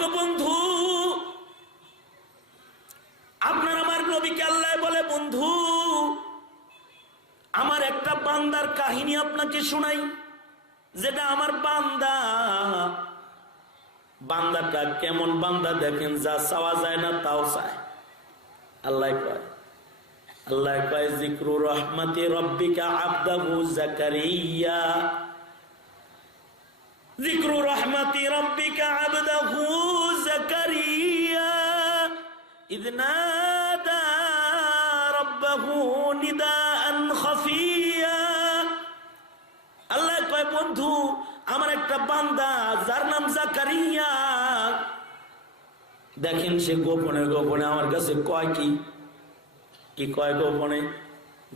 ওগো বন্ধু, আপনার আমার নবীকে আল্লাহ বলে, বন্ধু আমার একটা বান্দার কাহিনী আপনাকে শোনাই, যেটা আমার বান্দাটা কেমন বান্দা দেখেন, যা চাওয়া যায় না তাও চায়। আল্লাহ কয় যিকরু রাহমাতি রাব্বিকা আবদাহু যাকারিয়া, যিকরু রাহমাতি রাব্বিকা আবদাহু যাকারিয়া ইয নাদা রাব্বাহু নিদাআন খাফিয়া। আল্লাহ কয় বন্ধু আমার একটা বান্দা যার নাম যাকারিয়া, দেখেন সে গোপনে গোপনে আমার কাছে কয় কি কয়,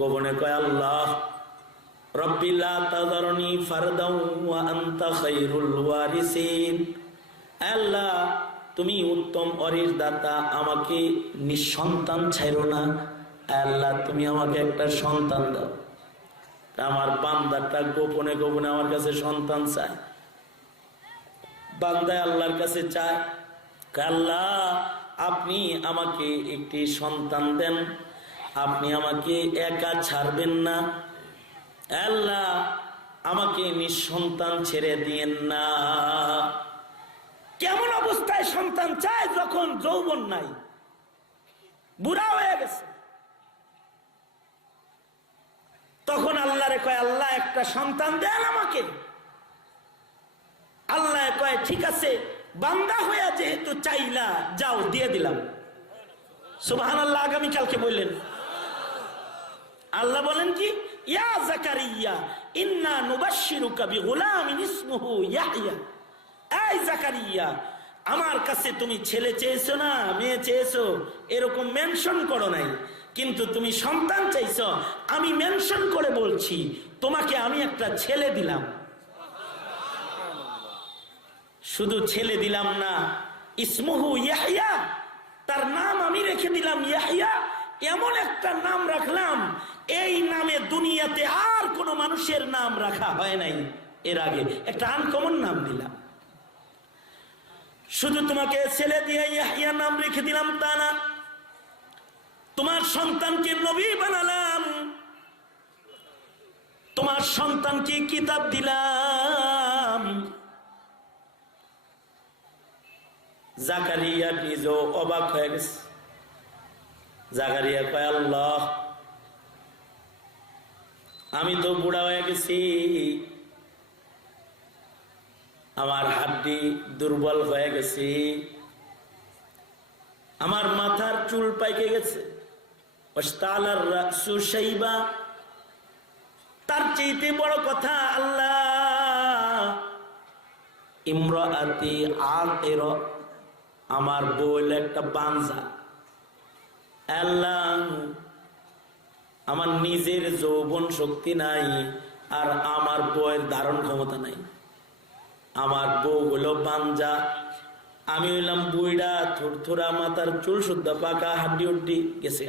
গোপনে কয় আল্লাহ রব্বি লা তাযারনি ফারদাও ওয়া আনতা খায়রুল ওয়ারিসিন। আল্লাহ তুমি উত্তম ওয়ারিসদাতা, আমাকে নিঃসন্তান ছাইরো না। আল্লাহ তুমি আমাকে একটা সন্তান দাও। আমার বান্দাটা গোপনে গোপনে আমার কাছে সন্তান চায়। বান্দা আল্লাহর কাছে চায়, আল্লাহ আপনি আমাকে একটি সন্তান দেন, আপনি আমাকে একা ছাড়বেন না। আল্লাহ আমাকে নিঃসন্তান ছেড়ে দিয়েন না। কেমন অবস্থায় সন্তান চায়? যখন যৌবন নাই, বুড়া হয়ে গেছে, তখন আল্লাহরে কয় আল্লাহ একটা সন্তান দেন আমাকে। আল্লাহ কয় ঠিক আছে, বান্দা হইয়া যেহেতু চাইলা, যাও দিয়ে দিলাম। সুবহানাল্লাহ। আগামীকালকে বললেন আল্লাহ বলেন কি, ইয়া যাকারিয়া ইন্না নুবাশশিরুকা বিগুলামিন ইসমুহু ইয়াহইয়া। এই যাকারিয়া, আমার কাছে তুমি ছেলে চেয়েছো না মেয়ে চেয়েছো, এরকম মেনশন করো নাই, কিন্তু তুমি সন্তান চাইছো, আমি মেনশন করে বলছি তোমাকে আমি একটা ছেলে দিলাম। শুধু ছেলে দিলাম না, ইসমুহু ইয়াহইয়া, তার নাম আমি রেখে দিলাম ইয়াহইয়া। এমন একটা নাম রাখলাম, এই নামে দুনিয়াতে আর কোন মানুষের নাম রাখা হয় নাই এর আগে। একটা আনকমন নাম দিলাম। শুধু তোমাকে ছেলে দিয়ে ইয়াহইয়া নাম রেখে দিলাম তা না, তোমার সন্তানকে নবী বানালাম, তোমার সন্তানকে কিতাব দিলাম। যাকারিয়া নিজেও অবাক হয়ে গেছে। যাকারিয়া কয় আল্লাহ আমি তো বুড়া হয়ে গেছি, আমার হাড্ডি দুর্বল হয়ে গেছি, আমার মাথার চুল পাইকে গেছে, তার চাইতে বড় কথা আল্লাহ ইমরাতি আতির, আমার বউ একটা বাঞ্জা। আল্লাহ আমার নিজের যৌবন শক্তি নাই, আর আমার বউয়ের ধারণ ক্ষমতা নাই, আমার বউ হলো বাঞ্জা, আমি হইলাম বুইড়া, থুরথুরা, মাথার চুল শুদ্ধা পাকা, হাড্ডি উড্ডি গেছে।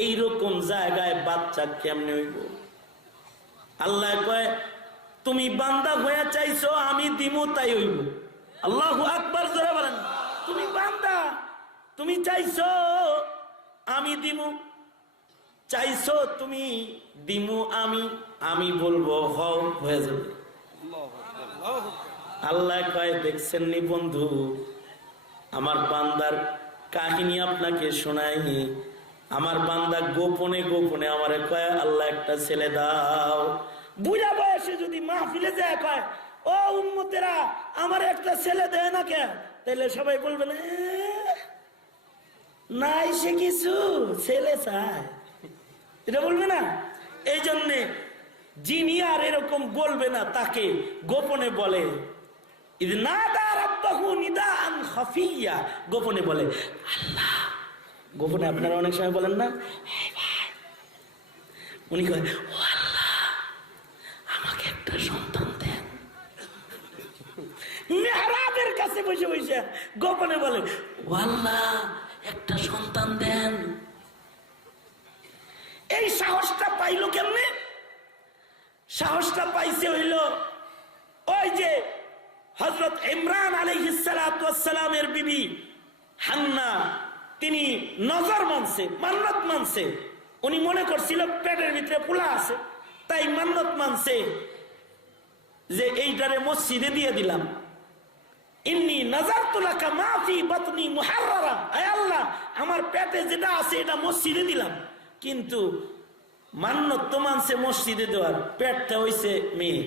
এইরকম জায়গায় বাচ্চা কেমনে হইব? আল্লাহ কয় তুমি বান্দা হয়ে চাইছো, আমি দিমু তাই হইব। আল্লাহু আকবার, জোরে বলেন। তুমি বান্দা, তুমি চাইছো আমি দিমু, চাইছো তুমি দিমু আমি বলবো হও, হয়ে যাবে। আল্লাহ কয় দেখছেন নি বন্ধু, আমার বান্দার কাহিনী আপনাকে শোনায়নি। আমার বান্দা গোপনে গোপনে আমারে কয় আল্লাহ একটা ছেলে দাও। বুড়া বয়সে যদি মাহফিলে যায় কয় ও উম্মতেরা আমার একটা ছেলে দেয় না কে, তাহলে সবাই বলবে নাই সে কিছু ছেলে চায়, এটা বলবে না। এই জন্যে যিনি আর এরকম বলবে না তাকে গোপনে বলে গোপনে বলে আল্লাহ। গোপনে আপনারা অনেক সময় বলেন না, উনি কয় ও আল্লাহ আমাকে একটা সন্তান দেন। মেহরাবের কাছে বসে বসে গোপনে বলে ও আল্লাহ একটা সন্তান দেন। এই সাহসটা পাইল কেমনে? সাহসটা পাইছে হইল ওই যে হযরত ইমরান আলাইহিস সালাতু ওয়াস সালামের বিবি হান্না তিনি নজর মানছে, মান্নত মানছে। উনি মনে করছিল পেটের ভিতরে পোলা আছে, তাই মান্নত মানছে যে এইটারে মসজিদে দিয়ে দিলাম। ইন্নী নাযারতু লাকা মা ফি বাতনি মুহাররারা, আয় আল্লাহ আমার পেটে যেটা আছে এটা মসজিদে দিলাম। কিন্তু মান্নত তো মানছে মসজিদে দেওয়ার, পেটটা হইছে মেয়ে।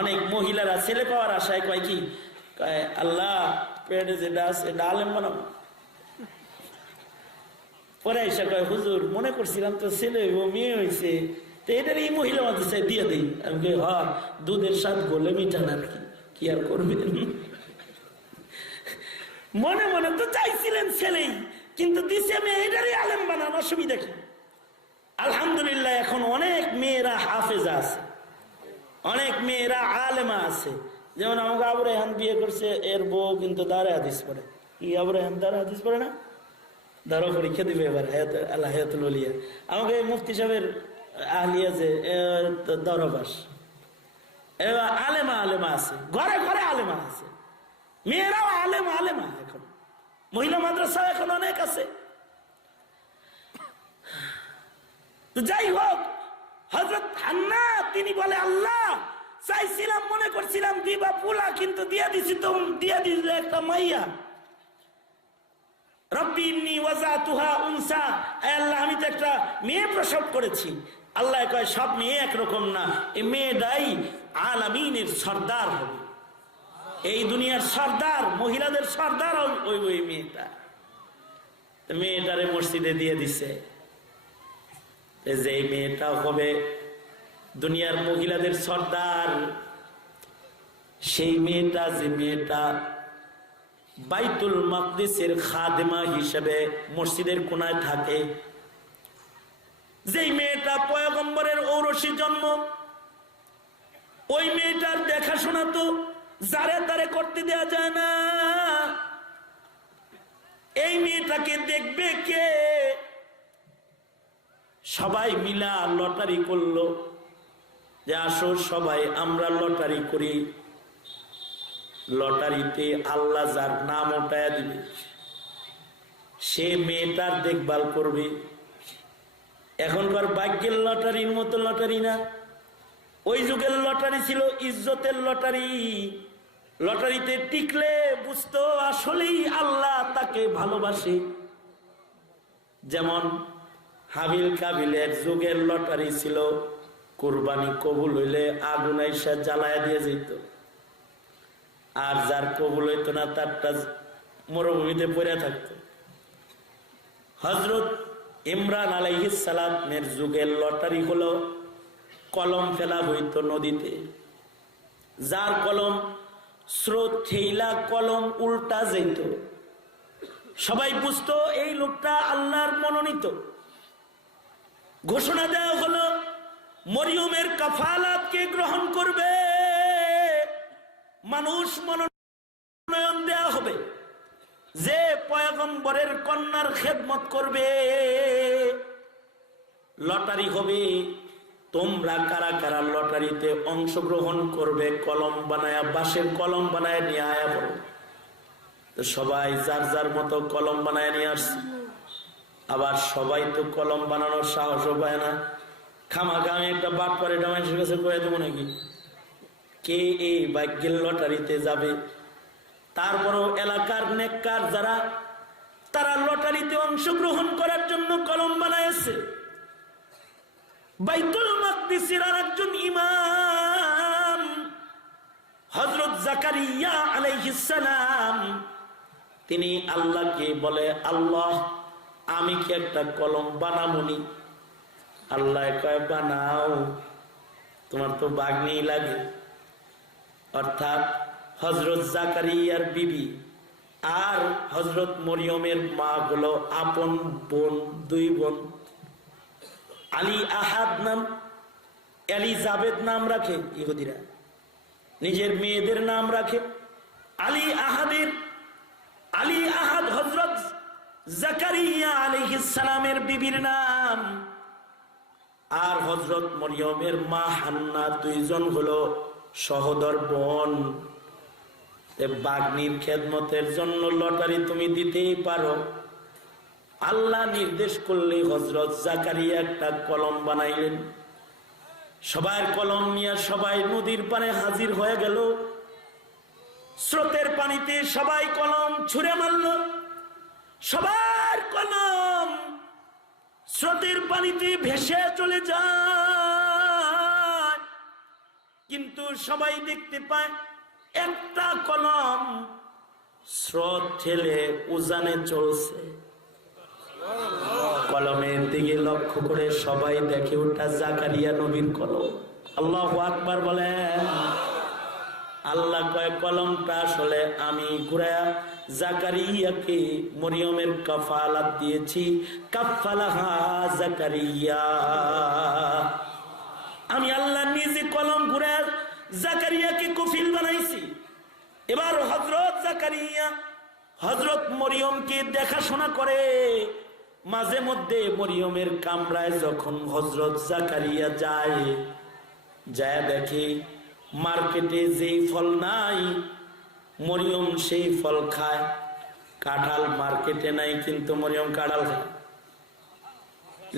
অনেক মহিলারা ছেলে পাওয়ার আশায় কয় কি, আল্লাহ পেটে যেটা আছে এটা আলেম বানাবো। পরে এসে কয় হুজুর মনে করছিলাম তো ছেলে হইব, মেয়ে হয়েছে, তো এটার এই মহিলা মাদ্রাসা দিয়ে দিই। আমি কই হ্যাঁ, দুধের স্বাদ গোলে মিঠান আর কি আর করবেন। মনে মনে তো চাইছিলেন ছেলেই, কিন্তু দিছে মেয়ে, এটারই আলেম বানান, অসুবিধা কি? আলহামদুলিল্লাহ এখন অনেক মেয়েরা হাফেজা আছে, অনেক মেয়েরা আলেমা আছে। যেমন আমাকে আবু রায়হান বিয়ে করছে, এর বউ কিন্তু দাঁড়ে হাদিস পড়ে। কি আবু রায়হান দাঁড়ে হাদিস পড়ে না? দাঁড়ো পরীক্ষা দিবে এবার আল্লাহ হায়াতুল ওলিয়া। আমাকে মুফতি সাহেবের আহলিয়া যে দরবাস, এবার আলেমা আলেমা আছে, ঘরে ঘরে আলেমা আছে, মেয়েরাও আলেমা আলেমা। এখন মহিলা মাদ্রাসা এখন অনেক আছে। যাই হোক, হযরত হান্না তিনি বলে আল্লাহ চাইছিলাম, মনে করছিলাম দিবা পোলা, কিন্তু দিয়া দিছি তো, দিয়া দিলে একটা মাইয়া। রব্বি ইন্নী ওয়াজাতুহা উনসা, আল্লাহ আমি তো একটা মেয়ে প্রসব করেছি। আল্লাহ কয় সব মেয়ে একরকম না, এই মেয়েটাই আলামিনের সর্দার হবে, এই দুনিয়ার সর্দার, মহিলাদের সর্দার ওই মেয়েটা। মেয়েটারে মসজিদে দিয়ে দিছে যে মেয়েটা হবে দুনিয়ার মহিলাদের সর্দার। সেই মেয়েটা, যে মেয়েটা বাইতুল মাকদিসের খাদেমা হিসেবে মসজিদের কোনায় থাকে, যেই মেয়েটা পয়গম্বরের ঔরসী জন্ম, ওই মেয়েটার দেখাশোনা তো যারে তারে করতে দেয়া যায় না। এই মেয়েটাকে দেখবে কে? সবাই মিলা লটারি করলো যে আসো সবাই আমরা লটারি করি, লটারিতে আল্লাহ যার নাম ওঠায় দিবে সে মেয়েটার দেখভাল করবে। এখনকার ভাগ্যের লটারির মতো লটারি না, ওই যুগের লটারি ছিল ইজ্জতের লটারি। লটারিতে টিকলে বুঝতো আসলেই আল্লাহ তাকে ভালোবাসে। যেমন হাবিল কাবিলের যুগের লটারি ছিল কুরবানি কবুল হইলে আগুন আইসা জ্বালায় দিয়ে যেত, আর যার কবুল হইতো না তারটা মরুভূমিতে পড়ে থাকতো। হযরত ইমরান আলাইহিস সালামের যুগের লটারি হলো কলম ফেলা হইতো নদীতে, যার কলম স্রোত ঠেইলা কলম উল্টা যেত, সবাই বুঝতো এই লোকটা আল্লাহর মনোনীত। ঘোষণা দেওয়া হলো মরিয়মের কাফালাতকে গ্রহণ করবে, মানুষ মনোনয়ন দেওয়া হবে যে পয়গম্বরের কন্যার খেদমত করবে। লটারি হবে, তোমরা কারা কারা লটারিতে অংশগ্রহণ করবে? কলম বানায়া, বাঁশের কলম বানায় নিয়ে আয়া পড়ো। তো সবাই যার যার মতো কলম বানায় নিয়ে আসছে। আবার সবাই তো কলম বানানোর সাহসও পায় না, খামাখা আমি একটা বাট পরে এটা মানুষের কাছে করে দেবো নাকি, কে এই ভাগ্যের লটারিতে যাবে? তারপরও এলাকার নেককার যারা, তারা লটারিতে অংশগ্রহণ করার জন্য কলম বানাইছে। বাইতুল মাকদিসের আরেকজন ইমাম হযরত জাকারিয়া আলাইহিস সালাম, তিনি আল্লাহকে বলে আল্লাহ আমি কি একটা কলম বানাবনি? আল্লাহ কয় বানাও, তোমার তো বাগ্নি লাগে। অর্থাৎ হযরত জাকারিয়ার বিবি আর হযরত মরিয়মের মা হলো আপন বোন, দুই বোন। আলী আহাদ নাম, এলিজাবেথ নাম রাখে ইহুদিরা, নিজের মেয়েদের নাম রাখে। আলী আহাদ হযরত জাকারিয়া আলাইহিস সালামের বিবির নাম, আর হযরত মরিয়মের মা হান্না, দুইজন হলো সহোদর বোন। বাগ্নির খেদমতের জন্য লটারি তুমি দিতেই পারো। আল্লাহ নির্দেশ করলে হযরত জাকারিয়া একটা কলম বানাইলেন। সবাই কলম নিয়ে সবাই নদীর পাড়ে হাজির হয়ে গেল। স্রোতের পানিতে সবাই কলম ছুঁড়ে মারল। সবার কলম স্রোতের পানিতে ভেসে চলে যায়, কিন্তু সবাই দেখতে পায় একটা কলম স্রোত ঠেলে উজানে চলছে। কলমের দিকে লক্ষ্য করে সবাই দেখে ওটা জাকারিয়া নবীর কলম। আল্লাহু আকবার বলেন। আল্লাহ কয় কলমটা আসলে আমি ঘুরায়া জাকারিয়াকে মরিয়মের কাফালাত দিয়েছি। কাফালাহা জাকারিয়া, আমি আল্লাহ নিজে কলম ঘুরায়া জাকারিয়াকে কফিল বানাইছি। এবার হযরত জাকারিয়া হযরত মরিয়মকে দেখাশোনা করে। মাঝে মধ্যে মরিয়মের কামরায় যখন হযরত জাকারিয়া যায় দেখে মার্কেটে যেই ফল নাই মরিয়ম সেই ফল খায়। কাঁঠাল মার্কেটে নাই কিন্তু মরিয়ম কাঁঠাল খায়।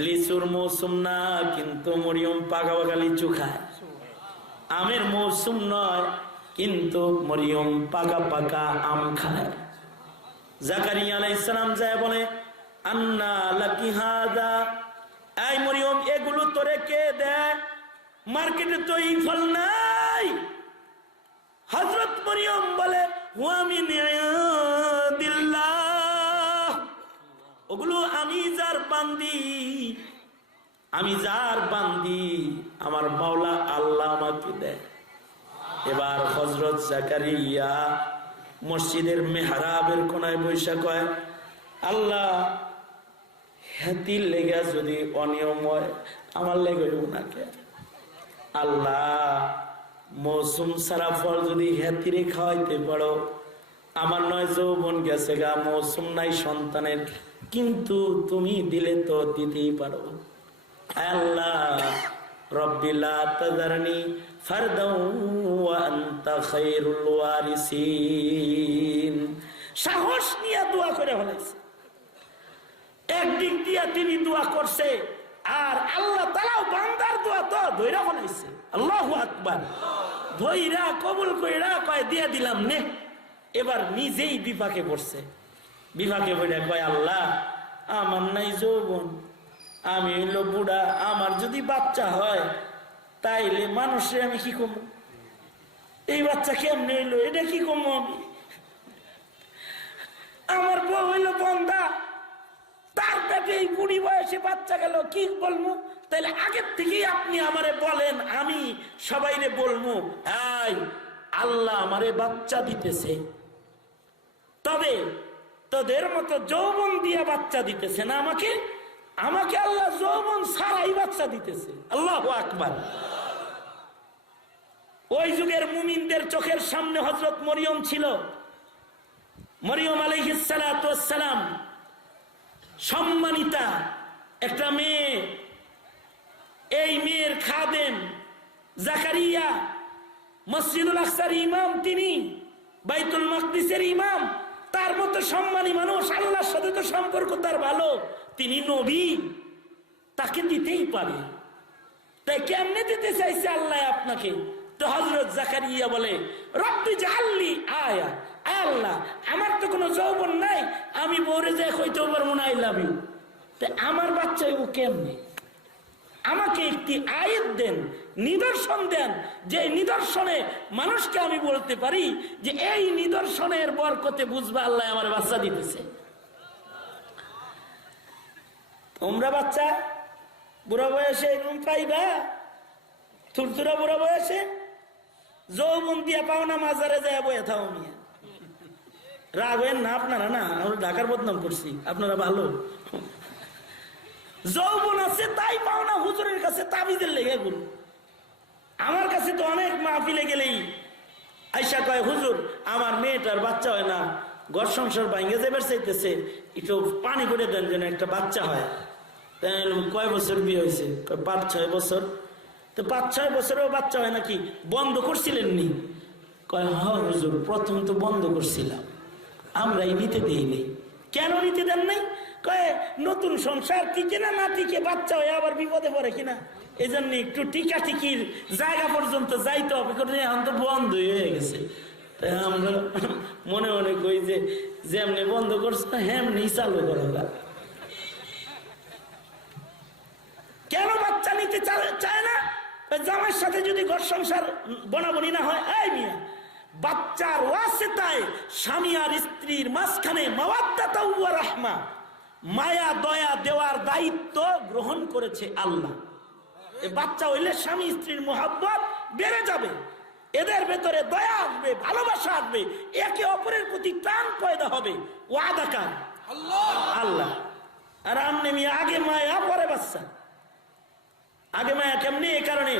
লিচুর মৌসুম না কিন্তু মরিয়ম পাকা পাকা লিচু খায়। আমের মৌসুম নয় কিন্তু মরিয়ম পাকা পাকা আম খায়। জাকারিয়া আলাইহিস সালাম যায় বলে, আন্না লাকি হাদা, এই মরিয়ম এগুলো তোরে কে দেয়? মার্কেটে তো এই ফল নাই। হযরত মরিয়ম বলে, হুয়া মিন ইনদিল্লাহ, ওগুলো আমি যার বান্দি, আমি যার বান্দি আমার মাওলা আল্লাহ আমাকে দেয়। এবার হযরত জাকারিয়া মসজিদের মেহরাবের কোনায় বৈশা কয়, আল্লাহ হাতির লেগে যদি অনিয়ম হয় আমার লেগে ওনাকে। আল্লাহ মৌসুম সারা ফল যদি হাতিরে খাওয়াইতে পারো, আমার নয় যৌবন গেছে গা, মৌসুম নাই সন্তানের, কিন্তু তুমি দিলে তো দিতেই পারো। আল্লাহ রব্বি লা তাযারনি ফারদাও ওয়া আনতা খায়রুল ওয়ারিসিন। সাহস নিয়ে দোয়া করে ফেলেছে। একদিক দিয়ে তিনি দোয়া করছে আর আল্লাহ তাআলাও বান্দার দোয়া তো ধইরা ফেলাইছে। আল্লাহু আকবার। ধইরা কবুল কইরা কয় দিয়ে দিলাম নে। এবার নিজেই বিপাকে পড়ছে। বিপাকে পড়ে কয়, আল্লাহ আমার নাই যৌবন, আমি হইল বুড়া, আমার যদি বাচ্চা হয় তাইলে মানুষে আমি কি কমু? এই বাচ্চা কেমনে হইলো, এটা কি কমু আমি? আমার বউ হইল বন্ধা, তার পেটে এই বুড়ি বয়সে বাচ্চা গেল, কি বলবো? তাইলে আগের থেকেই আপনি আমারে বলেন, আমি সবাইরে বলবো এই আল্লাহ আমারে বাচ্চা দিতেছে, তবে তোদের মতো যৌবন দিয়ে বাচ্চা দিতেছে না আমাকে, আমাকে আল্লাহ যৌবন ছাড়াই বাচ্চা দিতেছে। আল্লাহু আকবার। ওই যুগের মুমিনদের চোখের সামনে হযরত মরিয়ম ছিল। মরিয়ম আলাইহিস সালাতু ওয়াস সালাম সম্মানিতা একটা মেয়ে। এই মেয়ের খাদেম জাকারিয়া মসজিদুল আকসার ইমাম, তিনি বাইতুল মাকদিসের ইমাম। তার মতো সম্মানী মানুষ, আল্লাহর সাথে তো সম্পর্ক তার ভালো, তিনি নবী, তাকে দিতেই পারে। তাই কেমনে দিতে চাইছে আল্লাহ আপনাকে? তো হযরত জাকারিয়া বলে, রব্বি জাআলনি আয়া, আল্লাহ আমার তো কোনো যৌবন নাই, আমি বউরে যে কইতে পারবো না আই লাভ ইউ, তাই আমার বাচ্চা ও কেমনে? আমাকে একটি আয়াত দেন, নিদর্শন দেন, যে নিদর্শনে মানুষকে আমি বলতে পারি যে এই নিদর্শনের বরকতে বুঝবে আল্লাহ আমার বাচ্চা দিতেছে। তোমরা বাচ্চা বুড়া বয়সে এরকম পাইবা? থুরথুরা বুড়া বয়সে যৌবন দিয়া পাও না, মাজারে যায় বয়ে থাও মিয়া। রাগ হয়েন না আপনারা, না আমরা ঢাকার বদনাম করছি, আপনারা ভালো। যৌবন আছে তাই পাও না, হুজুরের কাছে তাবিজের লেগে গুলো। আমার কাছে তো অনেক মাহফিলে গেলেই আইসা কয়, হুজুর আমার মেয়েটার বাচ্চা হয় না, ঘর সংসার ভাঙ্গে যাবার চাইতেছে, একটু পানি করে দেন যেন একটা বাচ্চা হয়। কয় বছর বিয়ে হয়েছে? 5-6 বছর। তো 5-6 বছরেও বাচ্চা হয় নাকি? বন্ধ করছিলেন নি? কয় হুজুর প্রথম তো বন্ধ করছিলাম, আমরাই নিতে দেইনি। কেন নিতে দেন নাই? কয় নতুন সংসার টিকে না টিকে, বাচ্চা হয়ে আবার বিপদে পড়ে কিনা, এই জন্য একটু টিকা টিকির জায়গা পর্যন্ত যাইতে হবে, এখন তো বন্ধ হয়ে গেছে। তাই আমরা মনে মনে কই যে যেমনি বন্ধ করছে হেমনি চালু করা। কেন বাচ্চা নিতে চায় না? জামাইয়ের সাথে যদি ঘর সংসার বনাবনি না হয়, এই মিয়া বাচ্চার ওয়াসিতায় স্বামী আর স্ত্রীর মাঝখানে মাওয়াদ্দাত ওয়া রাহমা, মায়া দয়া দেওয়ার দায়িত্ব গ্রহণ করেছে আল্লাহ। এই বাচ্চা হইলে স্বামী স্ত্রীর মুহাব্বত বেড়ে যাবে, এদের ভেতরে দয়া আসবে, ভালোবাসা আসবে, একে অপরের প্রতি টান পয়দা হবে। ওয়াদা কার? আল্লাহ। আর আমনে মিয়া আগে মায়া পরে বাচ্চা। আগে মায়া কেমনি? এই কারণে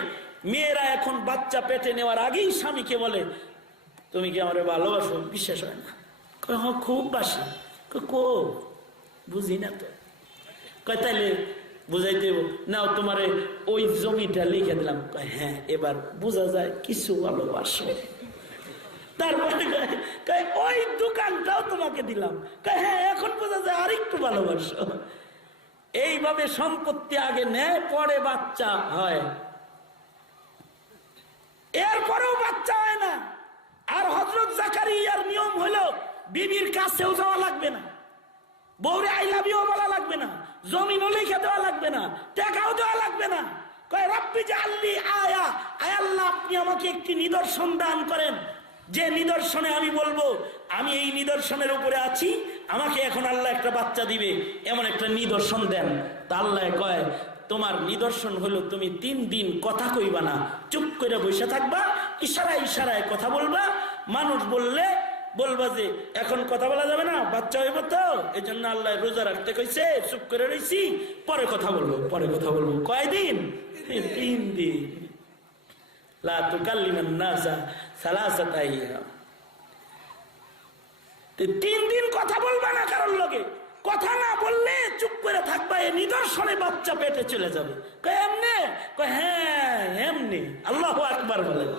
মেয়েরা এখন বাচ্চা পেটে নেওয়ার আগেই স্বামীকে বলে তুমি কি আমারে ভালোবাসো? বিশ্বাস হয় না। কয় হ্যাঁ খুব বাসি। কো বুঝি না তো। কয় তাইলে বুঝাই দেব, নাও তোমারে ওই জমিটা লিখে দিলাম। কয় হ্যাঁ এবার বোঝা যায় কিছু ভালোবাসো। তারপরে কয় ওই দোকানটাও তোমাকে দিলাম। কয় হ্যাঁ এখন বোঝা যায় আরেকটু ভালোবাসো। এইভাবে সম্পত্তি আগে নেয়, পরে বাচ্চা হয়, এরপরেও বাচ্চা হয় না। আর হযরত জাকারিয়ার নিয়ম হলো বিবির কাছেও যাওয়া লাগবে না, বউরে আই লাভ ইউ বলা লাগবে না, জমিনও লিখে দেওয়া লাগবে না, টাকাও দেওয়া লাগবে না। কয় রব্বি জাআলনি আয়া, আয় আল্লাহ আপনি আমাকে একটি নিদর্শন দান করেন, যে নিদর্শনে আমি বলবো আমি এই নিদর্শনের উপরে আছি, আমাকে এখন আল্লাহ একটা বাচ্চা দিবে, এমন একটা নিদর্শন দেন। তা আল্লাহ কয় তোমার নিদর্শন হলো তুমি 3 দিন কথা কইবা না, চুপ করে বসে থাকবা, ইশারায় ইশারায় কথা বলবা। মানুষ বললে বলবা যে এখন কথা বলা যাবে না, বাচ্চা হইব তো, এই জন্য আল্লাহ রোজা রাখতে কইছে, চুপ করে রইছি, পরে কথা বলবো, পরে কথা বলবো। কয়দিন? 3 দিন। লা তুকাল্লিমান নাসা সালাসাতা আইয়াম। 3 দিন কথা বলবা না কারোর লগে, কথা না বললে চুপ করে থাকবা, এই নিদর্শনে বাচ্চা পেটে চলে যাবে। কয় এমনে? কয় হ্যাঁ এমনি। আল্লাহু আকবার বলেন,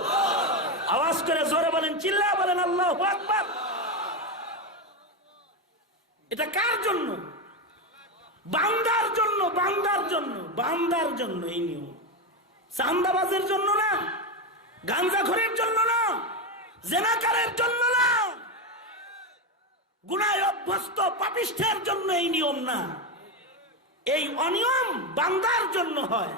আওয়াজ করে জোরে বলেন, চিল্লা বলেন আল্লাহু আকবার। এটা কার জন্য? বান্দার জন্য, বান্দার জন্য, বান্দার জন্য এই নিয়ম। চান্দাবাজের জন্য না, গাঞ্জাখোরের জন্য না, জেনাকারের জন্য না, গুনায় অভ্যস্ত পাপিষ্ঠের জন্য এই নিয়ম না। এই অনিয়ম বান্দার জন্য হয়।